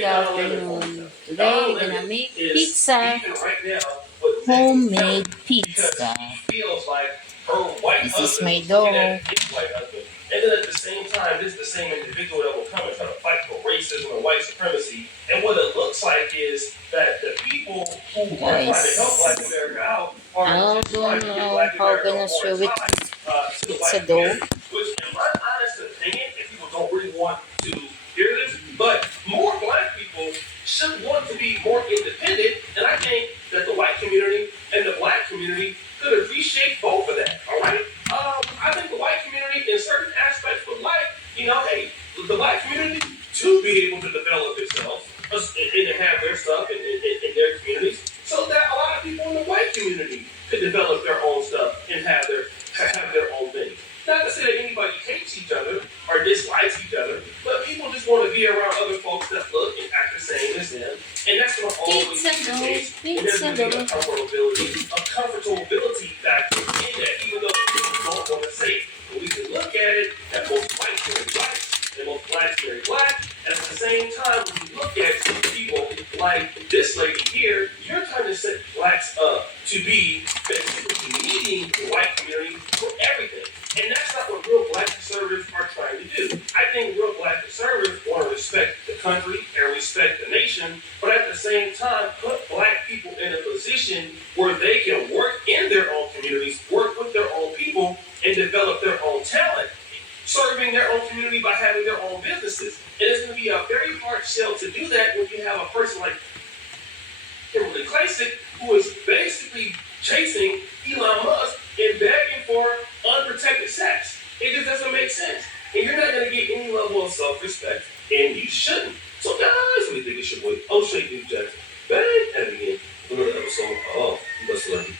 Good afternoon. Today we're gonna make pizza. Homemade pizza. This is my dough. And then at the same time, this is the same individual that will come and try to fight for racism and white supremacy. And what it looks like is that the people who are trying to help Black America out are I just don't trying to get know Black how America gonna show more it to the pizza white dough. community, which in my honest opinion, and people don't really want to hear this, but more Black people should want to be more independent, and I think that the white community and the Black community could appreciate both of that, all right? I think the white community in certain aspects would like, hey, the Black community to be able to develop itself and to have their stuff in their communities, so that a lot of people in the white community could develop their own stuff and have their own thing. Not to say that anybody hates each other or dislikes each other, but people just want to be around other folks that look and act the same as them, and that's going to always be the case. And there's going to be a comfortability factor in that, even though people don't want to say it. But we can look at it that most whites marry whites and most blacks marry black, and at the same time, when you look at people like this lady here, you're trying to set blacks up to be basically needing the white community for everything. And that's not what real Black conservatives are trying to do. I think real Black conservatives want to respect the country and respect the nation, but at the same time, put Black people in a position where they can work in their own communities, work with their own people, and develop their own talent, serving their own community by having their own businesses. And it's going to be a very hard sell to do that when you have a person like Kimberly Klacik, who is basically chasing Elon Musk and begging for unprotected sex. It just doesn't make sense. And you're not going to get any level of self-respect, and you shouldn't. So guys, what do you think it's your boy O'Shea Duke Jackson back at it again for another episode of Let's Learn.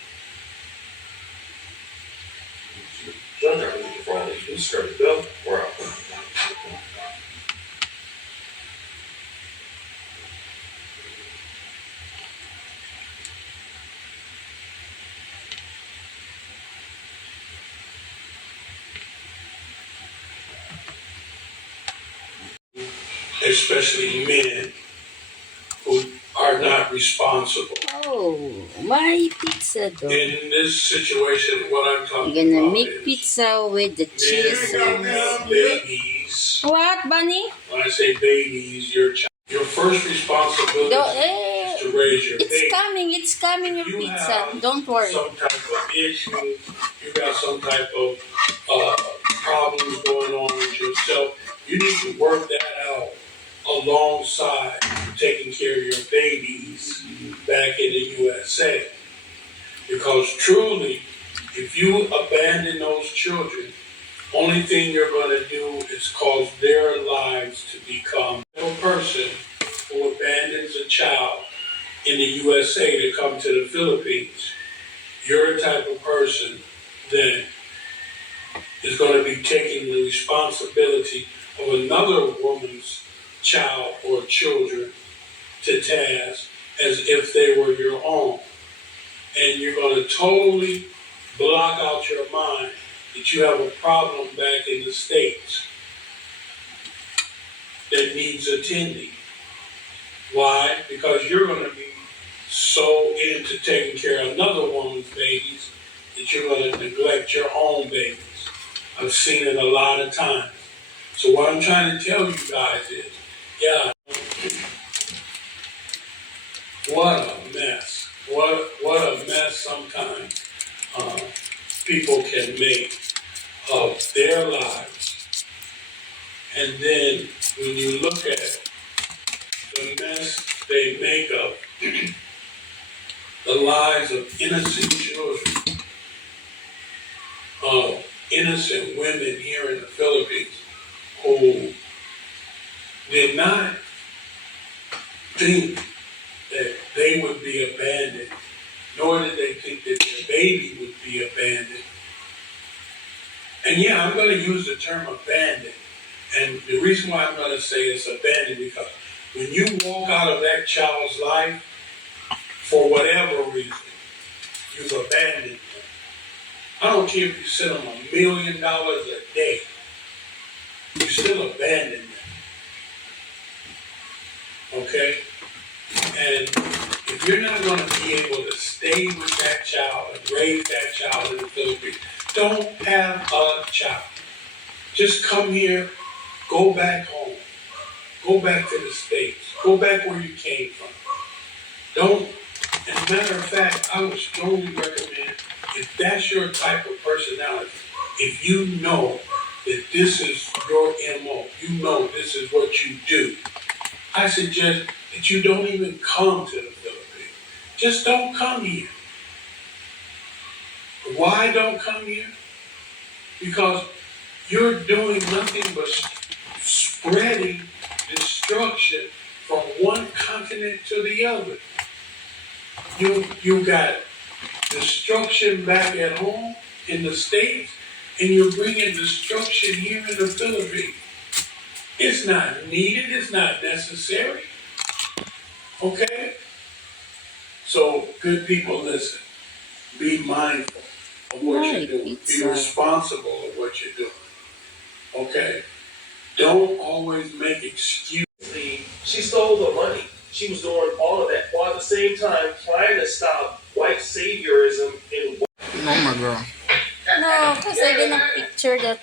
John Darwin, for all that you do, subscribe to the bell. We're out. Especially men who are not responsible. Oh, my pizza dough. In this situation, what I'm talking We're gonna about make is pizza with the cheese. babies. What, Bunny? When I say babies, your first responsibility is to raise your baby. It's coming, your You pizza. have Don't worry. some type of issue, you got some type of problems going on with yourself, you need to work that out alongside taking care of your babies back in the USA. Because truly, if you abandon those children, only thing you're going to do is cause their lives to become a person who abandons a child in the USA to come to the Philippines. You're a type of person that is going to be taking the responsibility of another woman's child or children to task as if they were your own. And you're going to totally block out your mind that you have a problem back in the States that needs attending. Why? Because you're going to be so into taking care of another woman's babies that you're going to neglect your own babies. I've seen it a lot of times. So what I'm trying to tell you guys is, what a mess. What a mess sometimes people can make of their lives. And then when you look at the mess they make of the lives of innocent children, of innocent women here in the Philippines who did not think that they would be abandoned, nor did they think that their baby would be abandoned. And yeah, I'm going to use the term abandoned. And the reason why I'm going to say it's abandoned, because when you walk out of that child's life, for whatever reason, you've abandoned them. I don't care if you send them $1 million a day, you still abandon them. okay? And if you're not gonna be able to stay with that child and raise that child in the Philippines, don't have a child. Just come here, go back home, go back to the States, go back where you came from. Don't, as a matter of fact, I would strongly recommend, if that's your type of personality, if you know that this is your MO, you know this is what you do, I suggest that you don't even come to the Philippines. Just don't come here. Why don't come here? Because you're doing nothing but spreading destruction from one continent to the other. You got destruction back at home in the States, and you're bringing destruction here in the Philippines. It's not needed. It's not necessary. Okay? So, good people, listen. Be mindful of what Right, you're doing. Be pizza. responsible of what you're doing. Okay? Don't always make excuses. She stole the money. She was doing all of that while at the same time trying to stop white saviorism in. No, my girl. No, because I didn't picture that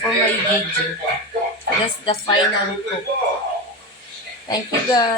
for my video. That's the final cook. Thank you, guys.